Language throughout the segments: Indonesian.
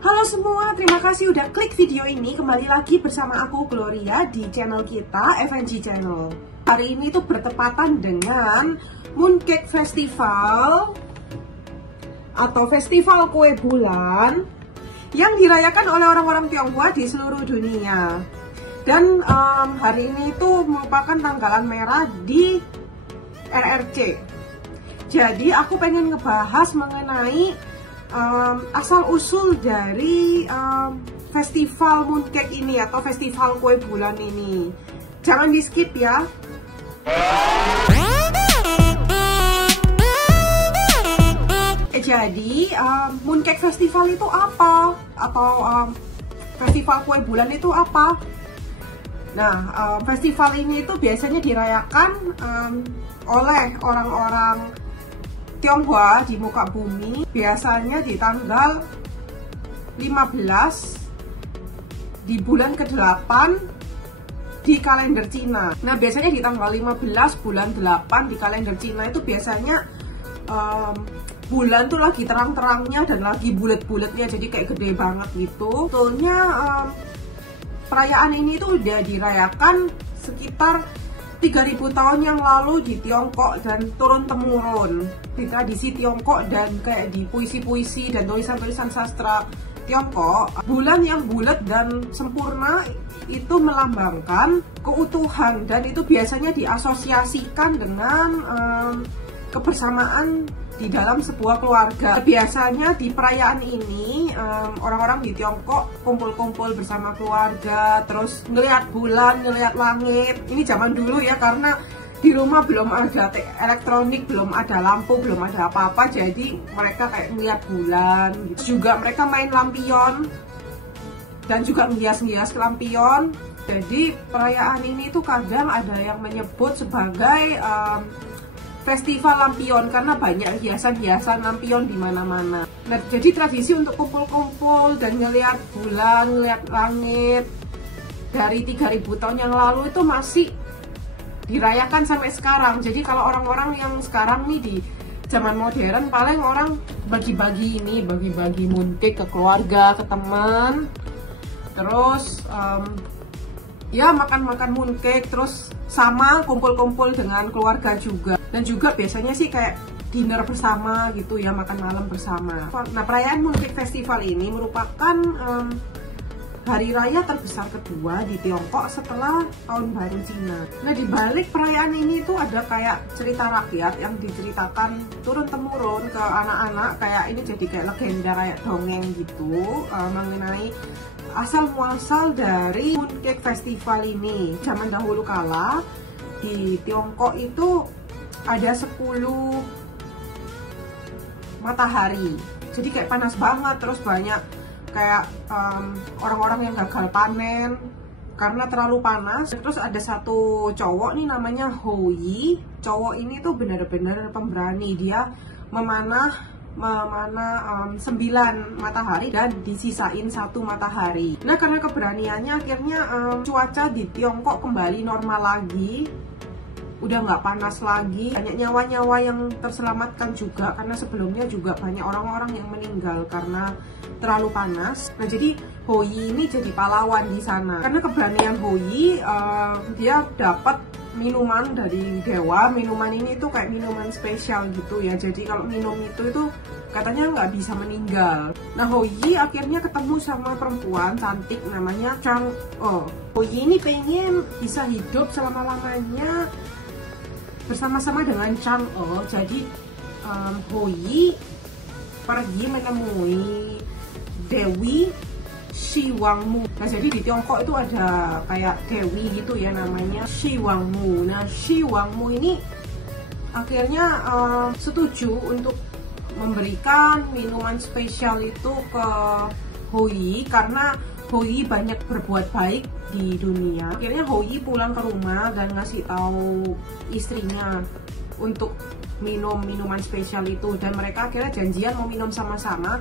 Halo semua, terima kasih udah klik video ini. Kembali lagi bersama aku Gloria di channel kita, FNG Channel. Hari ini tuh bertepatan dengan Mooncake Festival atau Festival Kue Bulan yang dirayakan oleh orang-orang Tionghoa di seluruh dunia. Dan hari ini itu merupakan tanggalan merah di RRC. Jadi aku pengen ngebahas mengenai asal-usul dari festival Mooncake ini atau festival kue bulan ini. Jangan di skip ya. Jadi Mooncake Festival itu apa? Atau festival kue bulan itu apa? Nah, festival ini itu biasanya dirayakan oleh orang-orang Tionghoa di muka bumi, biasanya di tanggal 15 di bulan ke-8 di kalender Cina. Nah, biasanya di tanggal 15 bulan 8 di kalender Cina itu biasanya bulan tuh lagi terang-terangnya dan lagi bulat-bulatnya, jadi kayak gede banget gitu. Sebetulnya perayaan ini tuh udah dirayakan sekitar 3000 tahun yang lalu di Tiongkok dan turun-temurun di tradisi Tiongkok dan kayak di puisi-puisi dan tulisan-tulisan sastra Tiongkok. Bulan yang bulat dan sempurna itu melambangkan keutuhan dan itu biasanya diasosiasikan dengan kebersamaan di dalam sebuah keluarga. Biasanya di perayaan ini orang-orang di Tiongkok kumpul-kumpul bersama keluarga, terus ngelihat bulan, ngelihat langit. Ini zaman dulu ya, karena di rumah belum ada elektronik, belum ada lampu, belum ada apa-apa, jadi mereka kayak ngelihat bulan gitu. Juga mereka main lampion dan juga menghias-hias lampion. Jadi perayaan ini tuh kadang ada yang menyebut sebagai festival lampion karena banyak hiasan-hiasan lampion di mana-mana. Nah, jadi tradisi untuk kumpul-kumpul dan ngelihat bulan, ngelihat langit dari 3000 tahun yang lalu itu masih dirayakan sampai sekarang. Jadi kalau orang-orang yang sekarang nih di zaman modern paling orang bagi-bagi mooncake ke keluarga, ke teman. Terus ya makan-makan mooncake, terus sama kumpul-kumpul dengan keluarga juga. Dan juga biasanya sih kayak dinner bersama gitu ya, makan malam bersama. Nah, perayaan Mooncake Festival ini merupakan hari raya terbesar kedua di Tiongkok setelah Tahun Baru Cina. Nah, di balik perayaan ini tuh ada kayak cerita rakyat yang diceritakan turun-temurun ke anak-anak, kayak ini jadi kayak legenda, kayak dongeng gitu, mengenai asal-muasal dari Mooncake Festival ini. Zaman dahulu kala di Tiongkok itu ada 10 matahari, jadi kayak panas banget, terus banyak kayak orang-orang yang gagal panen karena terlalu panas. Terus ada satu cowok nih namanya Hou-yi. Cowok ini tuh bener-bener pemberani, dia memanah 9 matahari dan disisain 1 matahari. Nah, karena keberaniannya akhirnya cuaca di Tiongkok kembali normal lagi, udah nggak panas lagi, banyak nyawa-nyawa yang terselamatkan juga karena sebelumnya juga banyak orang-orang yang meninggal karena terlalu panas. Nah, jadi Hou-yi ini jadi pahlawan di sana. Karena keberanian Hou-yi, dia dapat minuman dari dewa. Minuman ini tuh kayak minuman spesial gitu ya. Jadi kalau minum itu katanya nggak bisa meninggal. Nah, Hou-yi akhirnya ketemu sama perempuan cantik namanya Chang-e. Hou-yi ini pengen bisa hidup selama-lamanya bersama-sama dengan Chang-e. Jadi Hou-yi pergi menemui Dewi Shi Wangmu. Nah, jadi di Tiongkok itu ada kayak dewi gitu ya, namanya Shi Wangmu. Nah, Shi Wangmu ini akhirnya setuju untuk memberikan minuman spesial itu ke Hou-yi karena Hou-yi banyak berbuat baik di dunia. Akhirnya Hou-yi pulang ke rumah dan ngasih tahu istrinya untuk minum minuman spesial itu, dan mereka akhirnya janjian mau minum sama-sama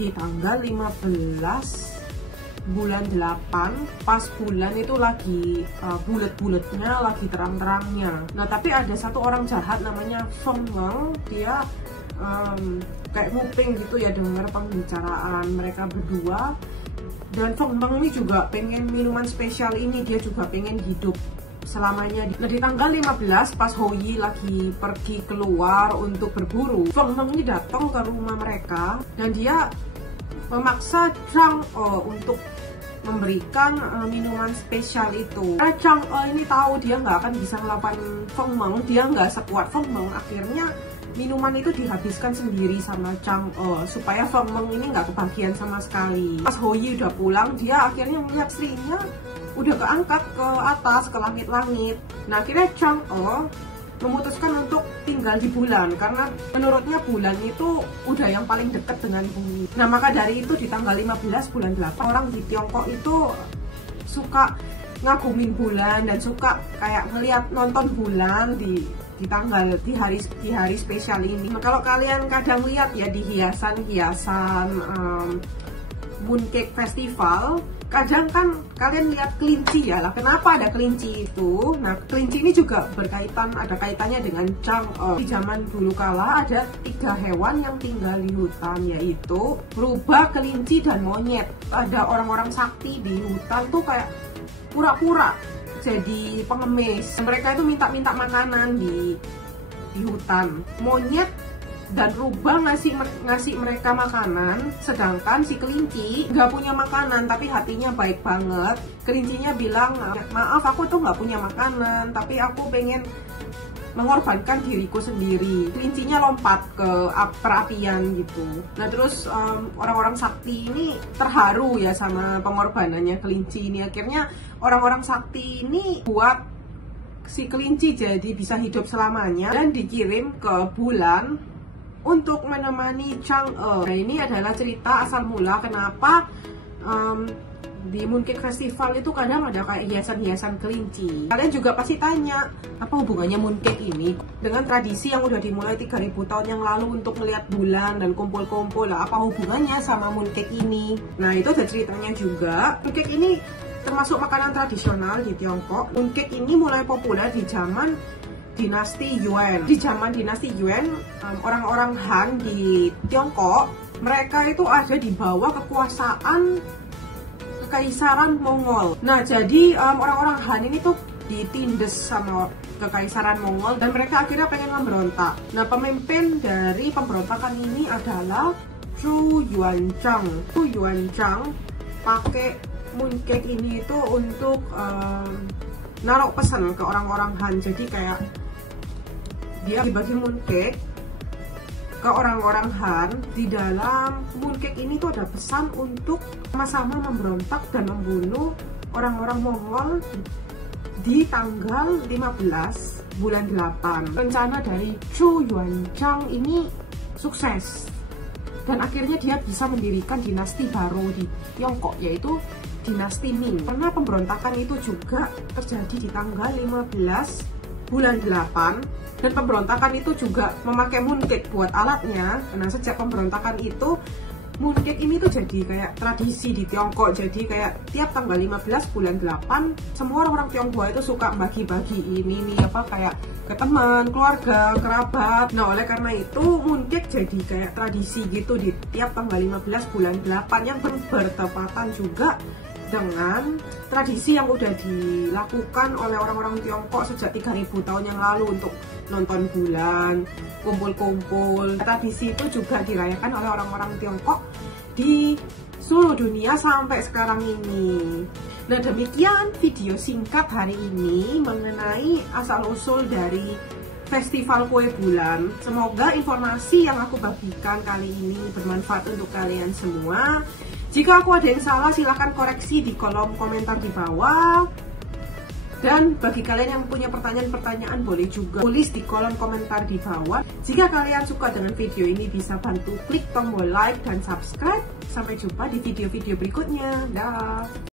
di tanggal 15 bulan 8, pas bulan itu lagi bulet-buletnya, lagi terang-terangnya. Nah, tapi ada satu orang jahat namanya Feng Meng, dia kayak nguping gitu ya, dengar pembicaraan mereka berdua. Dan Feng Meng ini juga pengen minuman spesial ini, dia juga pengen hidup selamanya. Nah, di tanggal 15 pas Hou-yi lagi pergi keluar untuk berburu, Feng Meng ini datang ke rumah mereka dan dia memaksa Chang-e untuk memberikan minuman spesial itu. Karena Chang-e ini tahu dia nggak akan bisa melawan Feng Meng, dia nggak sekuat Feng Meng. Akhirnya minuman itu dihabiskan sendiri sama Chang-e supaya Feng Meng ini nggak kebagian sama sekali. Pas Hou-yi udah pulang, dia akhirnya melihat istrinya udah keangkat ke atas, ke langit-langit. Nah, akhirnya Chang-e memutuskan untuk tinggal di bulan karena menurutnya bulan itu udah yang paling dekat dengan bumi. Nah, maka dari itu di tanggal 15 bulan 8 orang di Tiongkok itu suka ngagumin bulan dan suka kayak ngeliat nonton bulan di hari spesial ini. Nah, kalau kalian kadang lihat ya di hiasan Mooncake Festival, kadang kan kalian lihat kelinci ya lah. Kenapa ada kelinci itu? Nah, kelinci ini juga ada kaitannya dengan Chang-e. Di zaman dulu kala ada 3 hewan yang tinggal di hutan, yaitu rubah, kelinci, dan monyet. Ada orang-orang sakti di hutan tuh kayak pura-pura jadi pengemis. Mereka itu minta makanan di hutan. Monyet dan rubah ngasih mereka makanan, sedangkan si kelinci nggak punya makanan tapi hatinya baik banget. Kelincinya bilang, maaf aku tuh nggak punya makanan tapi aku pengen mengorbankan diriku sendiri. Kelincinya lompat ke perapian gitu. Nah, terus orang-orang sakti ini terharu ya sama pengorbanannya kelinci ini. Akhirnya orang-orang sakti ini buat si kelinci jadi bisa hidup selamanya dan dikirim ke bulan untuk menemani Chang-e. Nah, ini adalah cerita asal mula kenapa di Mooncake Festival itu kadang ada kayak hiasan-hiasan kelinci. Kalian juga pasti tanya, apa hubungannya mooncake ini dengan tradisi yang udah dimulai 3000 tahun yang lalu untuk melihat bulan dan kumpul-kumpul lah. Apa hubungannya sama mooncake ini? Nah, itu ada ceritanya juga. Mooncake ini termasuk makanan tradisional di Tiongkok. Mooncake ini mulai populer di zaman dinasti Yuan. Di zaman dinasti Yuan, orang-orang Han di Tiongkok, mereka itu ada di bawah kekuasaan Kekaisaran Mongol. Nah, jadi orang-orang Han ini tuh ditindas sama Kekaisaran Mongol dan mereka akhirnya pengen memberontak. Nah, pemimpin dari pemberontakan ini adalah Zhu Yuanzhang. Zhu Yuanzhang pakai mooncake ini itu untuk naruh pesan ke orang-orang Han. Jadi kayak dia dibagi mooncake ke orang-orang Han. Di dalam mooncake ini tuh ada pesan untuk sama-sama memberontak dan membunuh orang-orang Mongol di tanggal 15 bulan 8. Rencana dari Zhu Yuanzhang ini sukses dan akhirnya dia bisa mendirikan dinasti baru di Tiongkok, yaitu dinasti Ming. Karena pemberontakan itu juga terjadi di tanggal 15 bulan 8 dan pemberontakan itu juga memakai mooncake buat alatnya. Nah, sejak pemberontakan itu mooncake ini tuh jadi kayak tradisi di Tiongkok. Jadi kayak tiap tanggal 15 bulan 8 semua orang Tionghoa itu suka bagi-bagi ini apa kayak ke teman, keluarga, kerabat. Nah, oleh karena itu mooncake jadi kayak tradisi gitu di tiap tanggal 15 bulan 8 yang bertepatan juga dengan tradisi yang udah dilakukan oleh orang-orang Tiongkok sejak 3000 tahun yang lalu untuk nonton bulan, kumpul-kumpul. Tradisi itu juga dirayakan oleh orang-orang Tiongkok di seluruh dunia sampai sekarang ini. Nah, demikian video singkat hari ini mengenai asal-usul dari Festival Kue Bulan. Semoga informasi yang aku bagikan kali ini bermanfaat untuk kalian semua. Jika aku ada yang salah, silahkan koreksi di kolom komentar di bawah. Dan bagi kalian yang punya pertanyaan-pertanyaan, boleh juga tulis di kolom komentar di bawah. Jika kalian suka dengan video ini, bisa bantu klik tombol like dan subscribe. Sampai jumpa di video-video berikutnya. Dah.